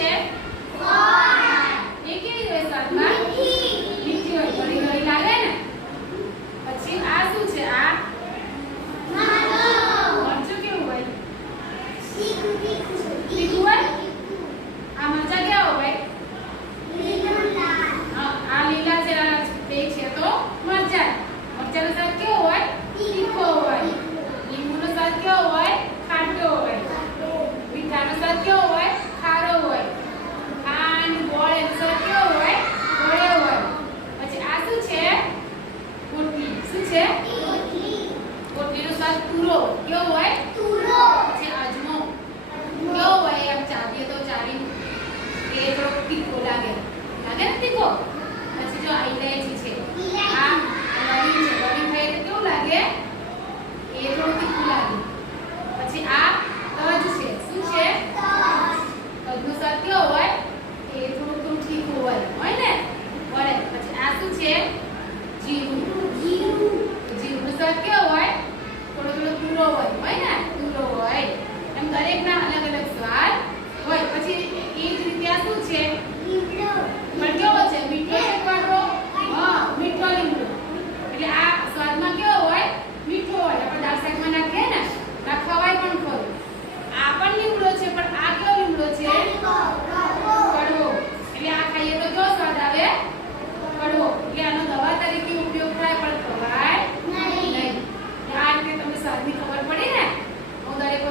છે? ગોળ. એ કેવી હોય સ્વાદમાં? મીઠી હોય. ગળી ગળી લાગે ને? પછી આ શું છે? આ મરચું કેવું હોય? તીખું હોય? આ મરચાં કેવા હોય? આ લીલા છે, આ બે છે તો મરચાં. મરચાંનો સ્વાદ કેવો હોય? તીખો હોય. લીંબુનો સ્વાદ કેવો હોય? ખાટો હોય. મીઠાનો સ્વાદ કેવો